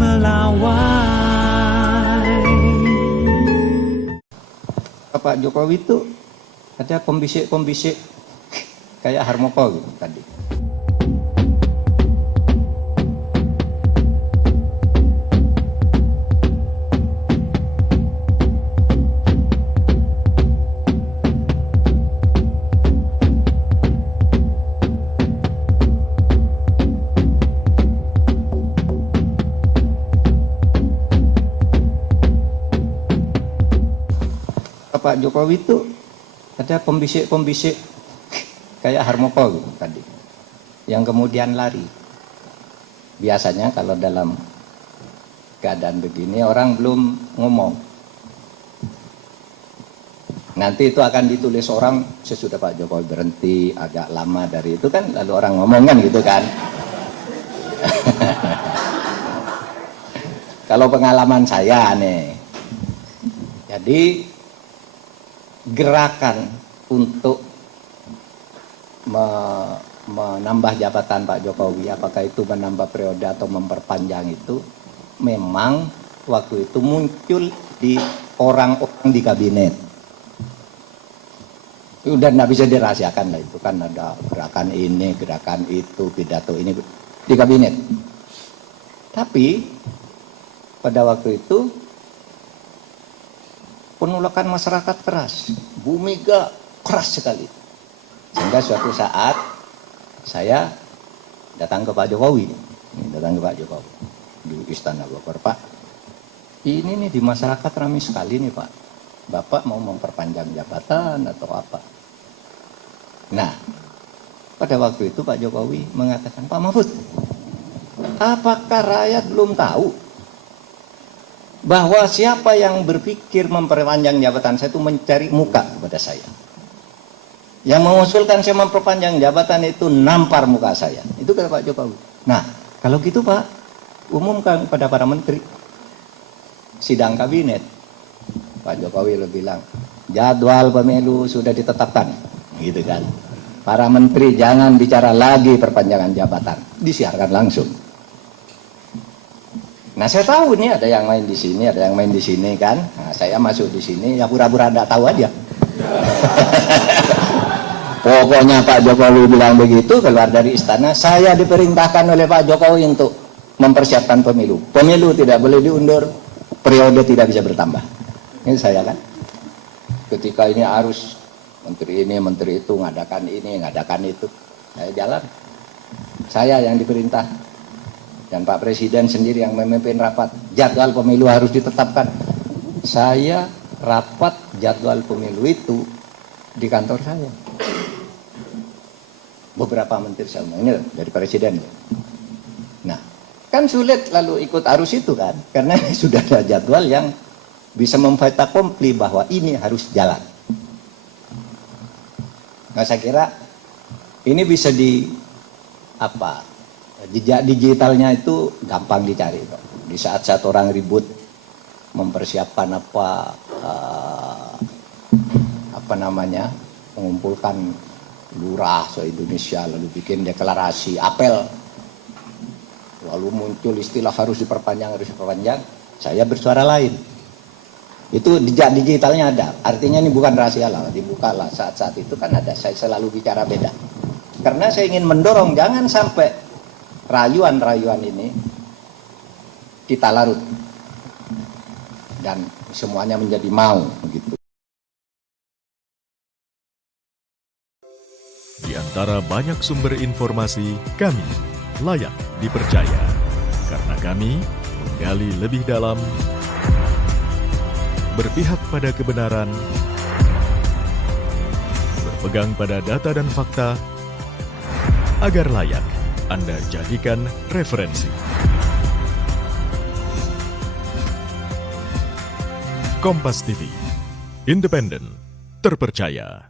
melawai. Pak Jokowi itu ada pembisik-pembisik kayak Harmoko gitu tadi. Pak Jokowi itu ada pembisik-pembisik kayak Harmoko gitu tadi, yang kemudian lari. Biasanya kalau dalam keadaan begini orang belum ngomong, nanti itu akan ditulis orang sesudah Pak Jokowi berhenti agak lama dari itu kan, lalu orang ngomong kan gitu kan. Kalau pengalaman saya nih, jadi gerakan untuk menambah jabatan Pak Jokowi, apakah itu menambah periode atau memperpanjang, itu memang waktu itu muncul di orang-orang di kabinet. Udah nggak bisa dirahasiakan lah, itu kan ada gerakan ini, gerakan itu, pidato ini di kabinet. Tapi pada waktu itu penolakan masyarakat keras, Bu Mega keras sekali. Sehingga suatu saat saya datang ke Pak Jokowi, di Istana Bogor. Pak, ini nih di masyarakat ramai sekali nih Pak, Bapak mau memperpanjang jabatan atau apa? Nah, pada waktu itu Pak Jokowi mengatakan, Pak Mahfud, apakah rakyat belum tahu bahwa siapa yang berpikir memperpanjang jabatan saya itu mencari muka kepada saya. Yang mengusulkan saya memperpanjang jabatan itu nampar muka saya. Itu kata Pak Jokowi. Nah, kalau gitu Pak, umumkan pada para menteri. Sidang kabinet. Pak Jokowi bilang, jadwal pemilu sudah ditetapkan. Gitu kan. Para menteri jangan bicara lagi perpanjangan jabatan. Disiarkan langsung. Nah, saya tahu nih ada yang main di sini, ada yang main di sini kan. Nah, saya masuk di sini ya pura-pura enggak tahu aja. Pokoknya Pak Jokowi bilang begitu, keluar dari istana, saya diperintahkan oleh Pak Jokowi untuk mempersiapkan pemilu. Pemilu tidak boleh diundur, periode tidak bisa bertambah. Ini saya kan. Ketika ini harus menteri ini, menteri itu ngadakan ini, ngadakan itu. Saya jalan. Saya yang diperintah. Dan Pak Presiden sendiri yang memimpin rapat, jadwal pemilu harus ditetapkan. Saya rapat jadwal pemilu itu di kantor saya. Beberapa menteri saya ini dari Presiden. Nah, kan sulit lalu ikut arus itu kan, karena sudah ada jadwal yang bisa memfait akompli bahwa ini harus jalan. Nah, saya kira ini bisa jejak digitalnya itu gampang dicari kok. Di saat-saat orang ribut mempersiapkan mengumpulkan lurah se-Indonesia lalu bikin deklarasi, apel, lalu muncul istilah harus diperpanjang, saya bersuara lain. Itu jejak digitalnya ada, artinya ini bukan rahasia lah, dibuka lah saat-saat itu kan ada. Saya selalu bicara beda, karena saya ingin mendorong jangan sampai rayuan-rayuan ini kita larut dan semuanya menjadi mau begitu. Di antara banyak sumber informasi, kami layak dipercaya karena kami menggali lebih dalam, berpihak pada kebenaran, berpegang pada data dan fakta agar layak Anda jadikan referensi. Kompas TV, independen, terpercaya.